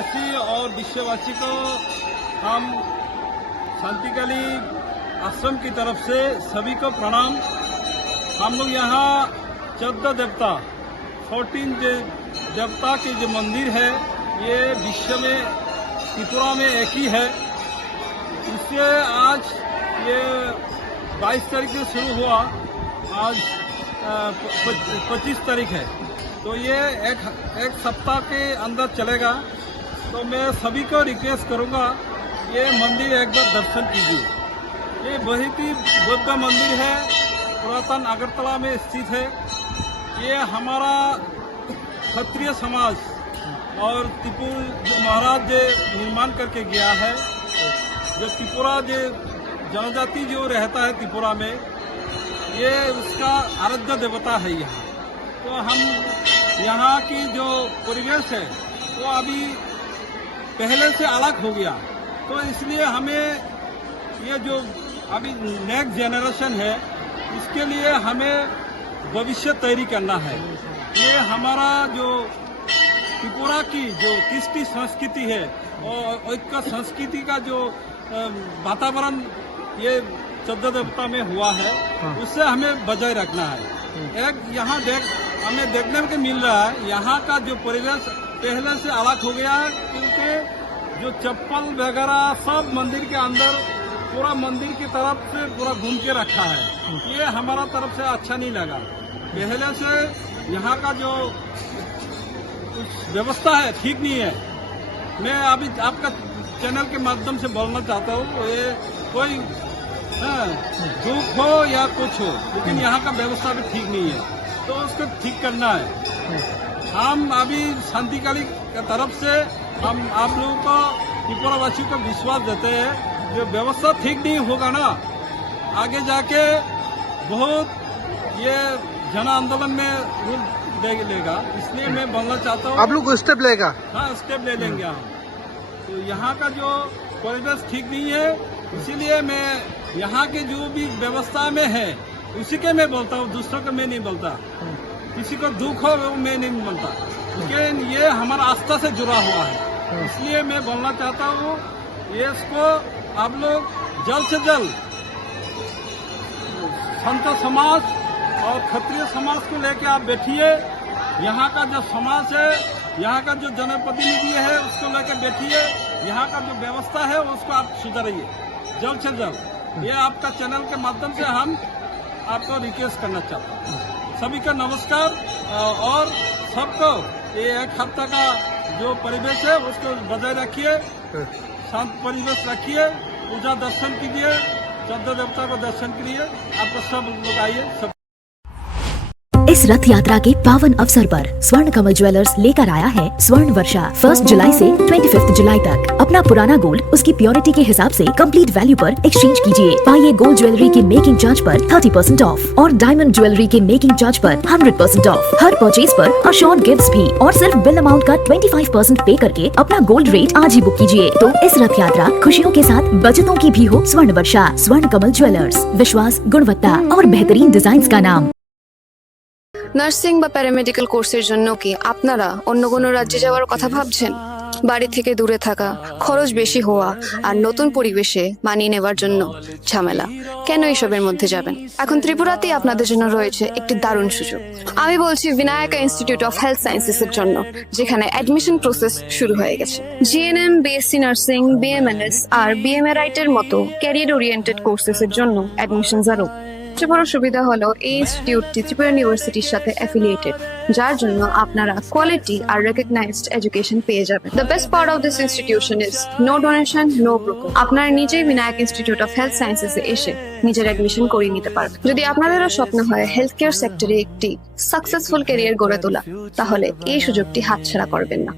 त्रिपुरावासी और विश्ववासी को हम शांतिकली आश्रम की तरफ से सभी को प्रणाम। हम लोग यहाँ 14 देवता 14 देवता के जो मंदिर है ये विश्व में त्रिपुरा में एक ही है। इससे आज ये 22 तारीख से शुरू हुआ, आज 25 तारीख है, तो ये एक सप्ताह के अंदर चलेगा। तो मैं सभी को रिक्वेस्ट करूँगा ये मंदिर एक बार दर्शन कीजिए। ये बहुत ही भव्य मंदिर है, पुरातन अगरतला में स्थित है। ये हमारा क्षत्रिय समाज और त्रिपुर महाराज जो निर्माण करके गया है, जो त्रिपुरा जो जनजाति जो रहता है त्रिपुरा में, ये उसका आराध्य देवता है यहाँ। तो हम यहाँ की जो परिवेश है वो अभी पहले से अलग हो गया, तो इसलिए हमें ये जो अभी नेक्स्ट जनरेशन है इसके लिए हमें भविष्य तैयारी करना है। ये हमारा जो त्रिपुरा की जो कृष्टि संस्कृति है और ऐक्य संस्कृति का जो वातावरण ये 14 देवता में हुआ है, उससे हमें बजाय रखना है। एक यहाँ हमें देखने को मिल रहा है यहाँ का जो परिवेश पहले से अलग हो गया है, क्योंकि जो चप्पल वगैरह सब मंदिर के अंदर पूरा मंदिर की तरफ से पूरा घूम के रखा है। ये हमारा तरफ से अच्छा नहीं लगा। पहले से यहाँ का जो व्यवस्था है ठीक नहीं है। मैं अभी आपका चैनल के माध्यम से बोलना चाहता हूँ, ये कोई दुख हो या कुछ हो, लेकिन यहाँ का व्यवस्था भी ठीक नहीं है, तो उसको ठीक करना है। हम अभी शांतिकली की तरफ से हम आप लोगों को त्रिपुरावासियों को विश्वास देते हैं, जो व्यवस्था ठीक नहीं होगा ना, आगे जाके बहुत ये जन आंदोलन में रूप लेगा। इसलिए मैं बोलना चाहता हूँ आप लोग स्टेप लेगा। हाँ, स्टेप ले लेंगे हम। तो यहाँ का जो परिवेश ठीक नहीं है, इसीलिए मैं यहाँ के जो भी व्यवस्था में है उसी के मैं बोलता हूँ, दूसरों को मैं नहीं बोलता। किसी को दुख हो वो मैं नहीं बोलता, लेकिन ये हमारा आस्था से जुड़ा हुआ है। इसलिए मैं बोलना चाहता हूँ ये इसको आप लोग जल्द से जल्द संत समाज और क्षत्रिय समाज को लेके आप बैठिए। यहाँ का जो समाज है, यहाँ का जो जनप्रतिनिधि है उसको लेके बैठिए। यहाँ का जो व्यवस्था है उसको आप सुधारिए जल्द से जल्द। ये आपका चैनल के माध्यम से हम आपको रिक्वेस्ट करना चाहते हैं। सभी का नमस्कार और सबको ये एक हफ्ता का जो परिवेश है उसको बजाय रखिए, शांत परिवेश रखिए, पूजा दर्शन कीजिए, 14 देवता को दर्शन कीजिए। आपको सब लोग आइए सब। इस रथ यात्रा के पावन अवसर पर स्वर्ण कमल ज्वेलर्स लेकर आया है स्वर्ण वर्षा। 1 जुलाई से 25 जुलाई तक अपना पुराना गोल्ड उसकी प्योरिटी के हिसाब से कंप्लीट वैल्यू पर एक्सचेंज कीजिए। पाइए गोल्ड ज्वेलरी के मेकिंग चार्ज पर 30% ऑफ और डायमंड ज्वेलरी के मेकिंग चार्ज पर 100% ऑफ। हर परचेज पर अशोर्ड गिफ्ट्स भी, और सिर्फ बिल अमाउंट का 25% पे करके अपना गोल्ड रेट आज ही बुक कीजिए। तो इस रथ यात्रा खुशियों के साथ बचतों की भी हो। स्वर्ण वर्षा, स्वर्ण कमल ज्वेलर्स, विश्वास, गुणवत्ता और बेहतरीन डिजाइन का नाम। নার্সিং বা প্যারামেডিক্যাল কোর্সের জন্য কি আপনারা অন্য কোনো রাজ্যে যাওয়ার কথা ভাবছেন? বাড়ি থেকে দূরে থাকা, খরচ বেশি হওয়া আর নতুন পরিবেশে মানিয়ে নেওয়ার জন্য ঝামেলা, কেন এসবের মধ্যে যাবেন? এখন ত্রিপুরাতেই আপনাদের জন্য রয়েছে একটি দারুণ সুযোগ। আমি বলছি বিনায়কা ইনস্টিটিউট অফ হেলথ সায়েন্সেসের জন্য, যেখানে অ্যাডমিশন প্রসেস শুরু হয়ে গেছে। জিএনএম, বিএসসি নার্সিং, বিএমএনএস আর বিএমএ এর মতো ক্যারিয়ার ওরিয়েন্টেড কোর্সেসের জন্য অ্যাডমিশন আরও। সবচেয়ে বড় সুবিধা হলো এই ইনস্টিটিউটটি ত্রিপুরা ইউনিভার্সিটির সাথে অ্যাফিলিয়েটেড, যার জন্য আপনারা কোয়ালিটি আর রেকগনাইজড এডুকেশন পেয়ে যাবেন। The best part of this institution is no donation, no broker. আপনারা নিজেই বিনায়ক ইনস্টিটিউট অফ হেলথ সায়েন্সেসে এসে নিজের অ্যাডমিশন করিয়ে নিতে পারবেন। যদি আপনাদেরও স্বপ্ন হয় হেলথ কেয়ার সেক্টরে একটি সাকসেসফুল ক্যারিয়ার গড়ে তোলা, তাহলে এই সুযোগটি হাতছাড়া করবেন না।